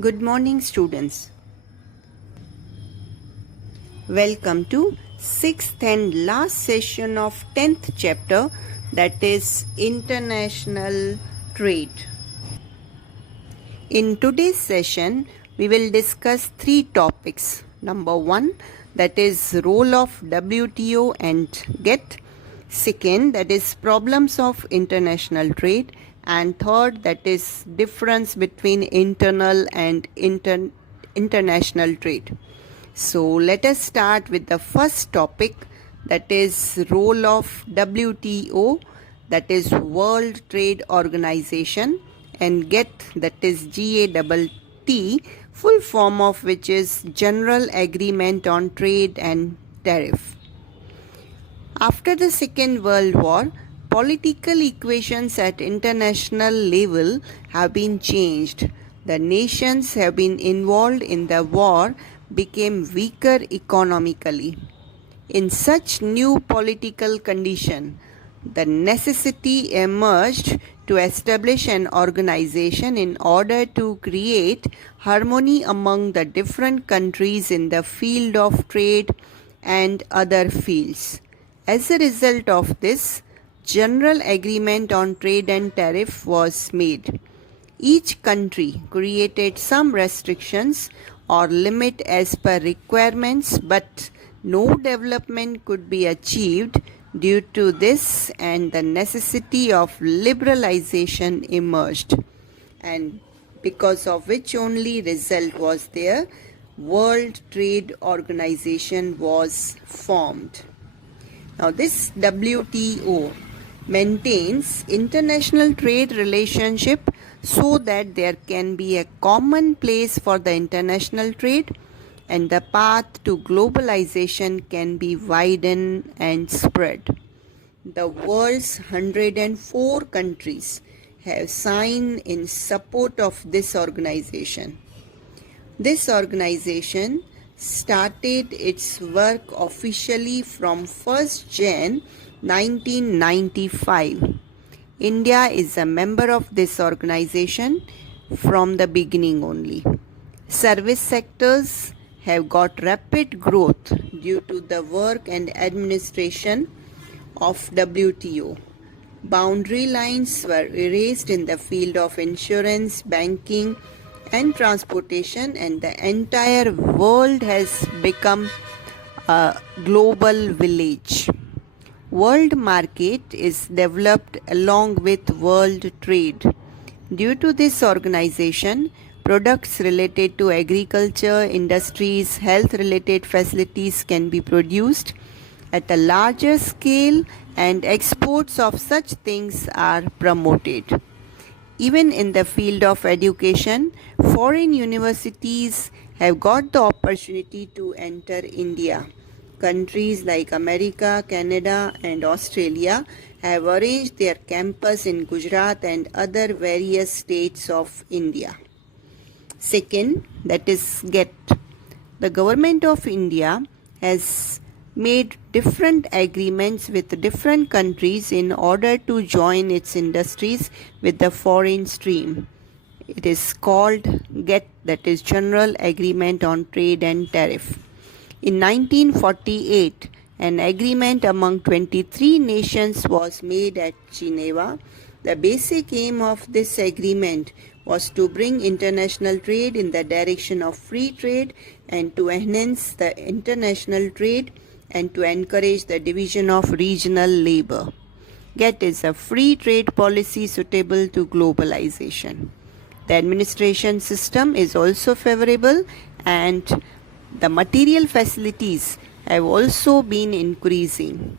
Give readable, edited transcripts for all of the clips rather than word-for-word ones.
Good morning, students. Welcome to 6th and last session of 10th chapter, that is International Trade. In today's session, we will discuss three topics. Number 1, that is role of WTO and GATT. Second, that is problems of international trade. And third, that is difference between internal and international trade. So let us start with the first topic, that is role of WTO, that is World Trade Organization, and GATT, that is GATT, full form of which is General Agreement on Trade and Tariff. After the Second World War, political equations at international level have been changed. The nations have been involved in the war became weaker economically. In such new political condition, the necessity emerged to establish an organization in order to create harmony among the different countries in the field of trade and other fields. As a result of this, General Agreement on Trade and Tariff was made. Each country created some restrictions or limit as per requirements, but no development could be achieved due to this, and the necessity of liberalization emerged, and because of which only result was there, World Trade Organization was formed. Now this WTO maintains international trade relationship so that there can be a common place for the international trade and the path to globalization can be widened and spread. The world's 104 countries have signed in support of this organization. This organization started its work officially from 1st Jan 1995. India is a member of this organization from the beginning only. Service sectors have got rapid growth due to the work and administration of WTO. Boundary lines were erased in the field of insurance, banking, and transportation, and the entire world has become a global village. World market is developed along with world trade. Due to this organization, products related to agriculture, industries, health related facilities can be produced at a larger scale, and exports of such things are promoted. Even in the field of education, foreign universities have got the opportunity to enter India. Countries like America, Canada, and Australia have arranged their campus in Gujarat and other various states of India. Second, that is GATT. The government of India has made different agreements with different countries in order to join its industries with the foreign stream. It is called GATT, that is General Agreement on Trade and Tariff. In 1948, an agreement among 23 nations was made at Geneva. The basic aim of this agreement was to bring international trade in the direction of free trade and to enhance the international trade and to encourage the division of regional labor. GATT is a free trade policy suitable to globalization. The administration system is also favorable, and the material facilities have also been increasing.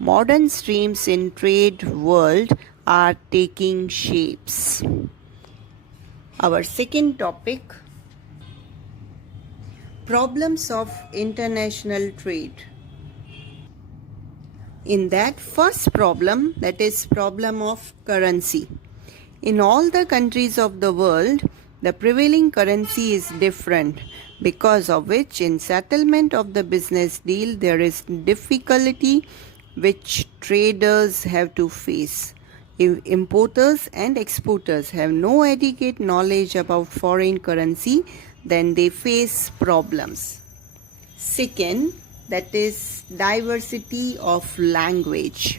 Modern streams in trade world are taking shapes. Our second topic, problems of international trade. In that first problem, that is problem of currency. In all the countries of the world, the prevailing currency is different, because of which in settlement of the business deal there is difficulty which traders have to face. If importers and exporters have no adequate knowledge about foreign currency, then they face problems. Second, that is diversity of language.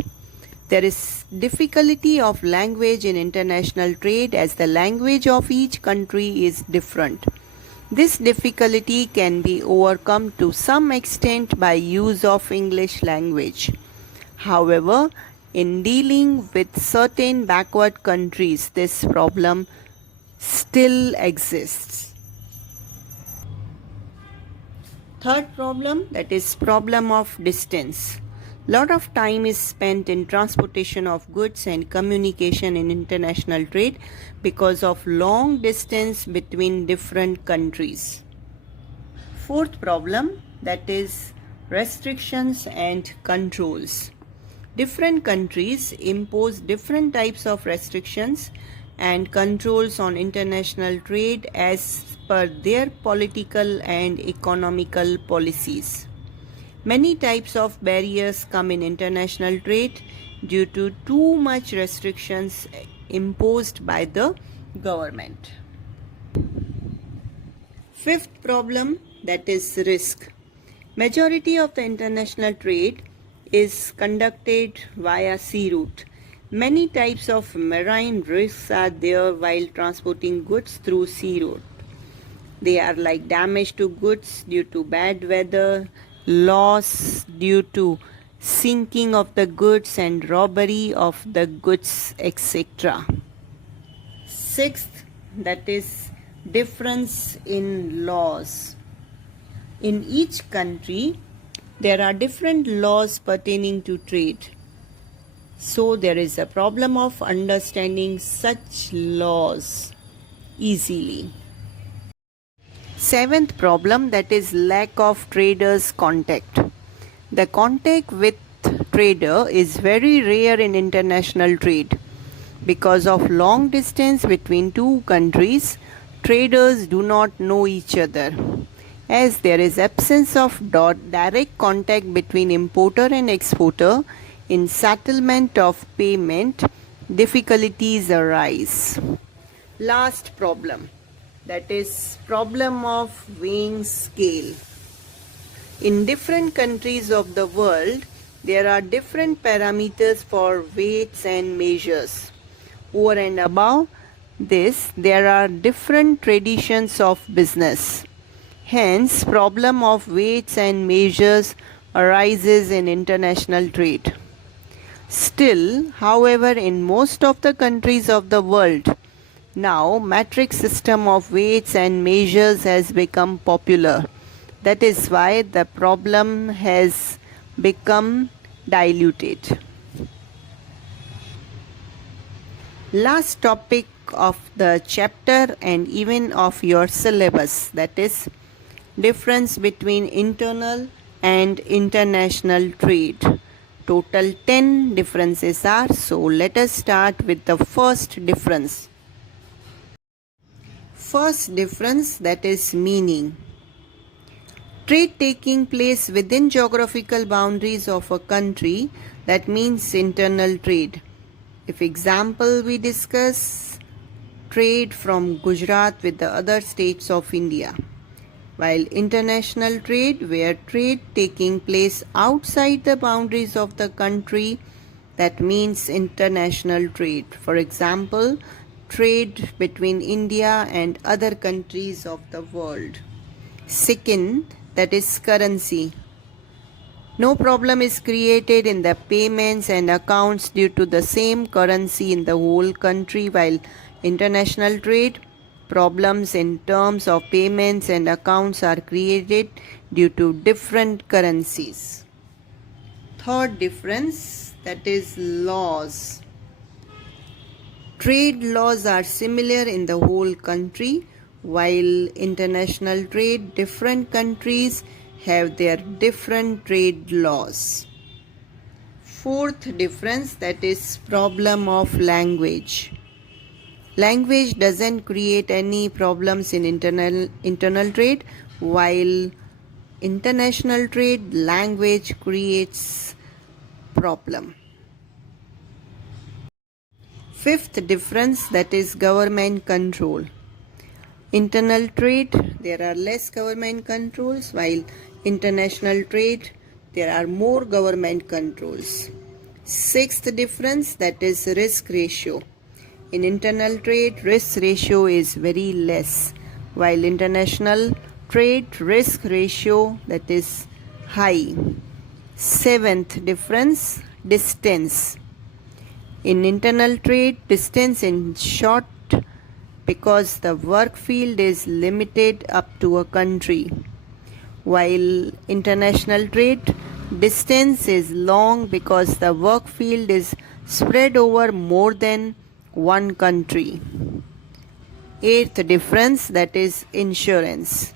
There is difficulty of language in international trade as the language of each country is different. This difficulty can be overcome to some extent by use of English language. However, in dealing with certain backward countries, this problem still exists. Third problem, that is problem of distance. Lot of time is spent in transportation of goods and communication in international trade because of long distance between different countries. Fourth problem, that is restrictions and controls. Different countries impose different types of restrictions and controls on international trade as per their political and economical policies. Many types of barriers come in international trade due to too much restrictions imposed by the government. Fifth problem, that is risk. Majority of the international trade is conducted via sea route. Many types of marine risks are there while transporting goods through sea route. They are like damage to goods due to bad weather, loss due to sinking of the goods and robbery of the goods, etc. Sixth, that is difference in laws. In each country, there are different laws pertaining to trade. So there is a problem of understanding such laws easily. Seventh problem, that is lack of traders' contact. The contact with trader is very rare in international trade. Because of long distance between two countries, traders do not know each other. As there is absence of direct contact between importer and exporter, in settlement of payment, difficulties arise. Last problem, that is problem of weighing scale. In different countries of the world, there are different parameters for weights and measures. Over and above this, there are different traditions of business. Hence, problem of weights and measures arises in international trade. Still, however, in most of the countries of the world, now metric system of weights and measures has become popular. That is why the problem has become diluted. Last topic of the chapter and even of your syllabus, that is difference between internal and international trade. Total 10 differences are, so let us start with the first difference. First difference, that is meaning. Trade taking place within geographical boundaries of a country, that means internal trade. If example we discuss trade from Gujarat with the other states of India. While international trade, where trade taking place outside the boundaries of the country, that means international trade. For example, trade between India and other countries of the world. Second, that is currency. No problem is created in the payments and accounts due to the same currency in the whole country, while international trade, problems in terms of payments and accounts are created due to different currencies. Third difference, that is laws. Trade laws are similar in the whole country, while international trade, different countries have their different trade laws. Fourth difference, that is problem of language. Language doesn't create any problems in internal trade, while international trade, language creates problem. Fifth difference, that is government control. Internal trade, there are less government controls, while international trade, there are more government controls. Sixth difference, that is risk ratio. In internal trade, risk ratio is very less, while international trade risk ratio, that is high. Seventh difference, distance. In internal trade, distance is short because the work field is limited up to a country, while international trade, distance is long because the work field is spread over more than one country. Eighth difference, that is insurance.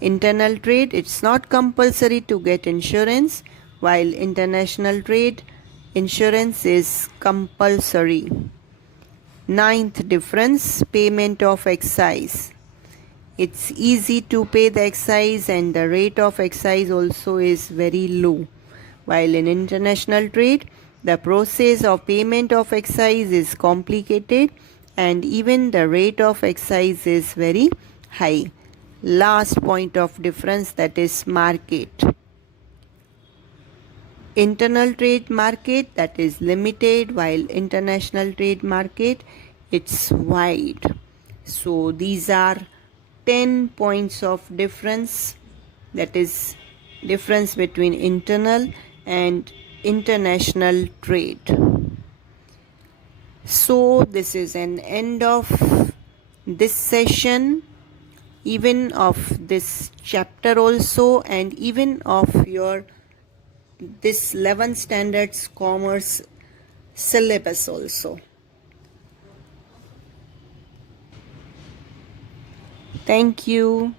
Internal trade, it's not compulsory to get insurance, while international trade, insurance is compulsory. Ninth difference, payment of excise. It's easy to pay the excise and the rate of excise also is very low, while in international trade, the process of payment of excise is complicated and even the rate of excise is very high. Last point of difference, that is market. Internal trade market, that is limited, while international trade market, it's wide. So these are 10 points of difference, that is difference between internal and international trade. So this is an end of this session, even of this chapter also, and even of your this 11th standards commerce syllabus also. Thank you.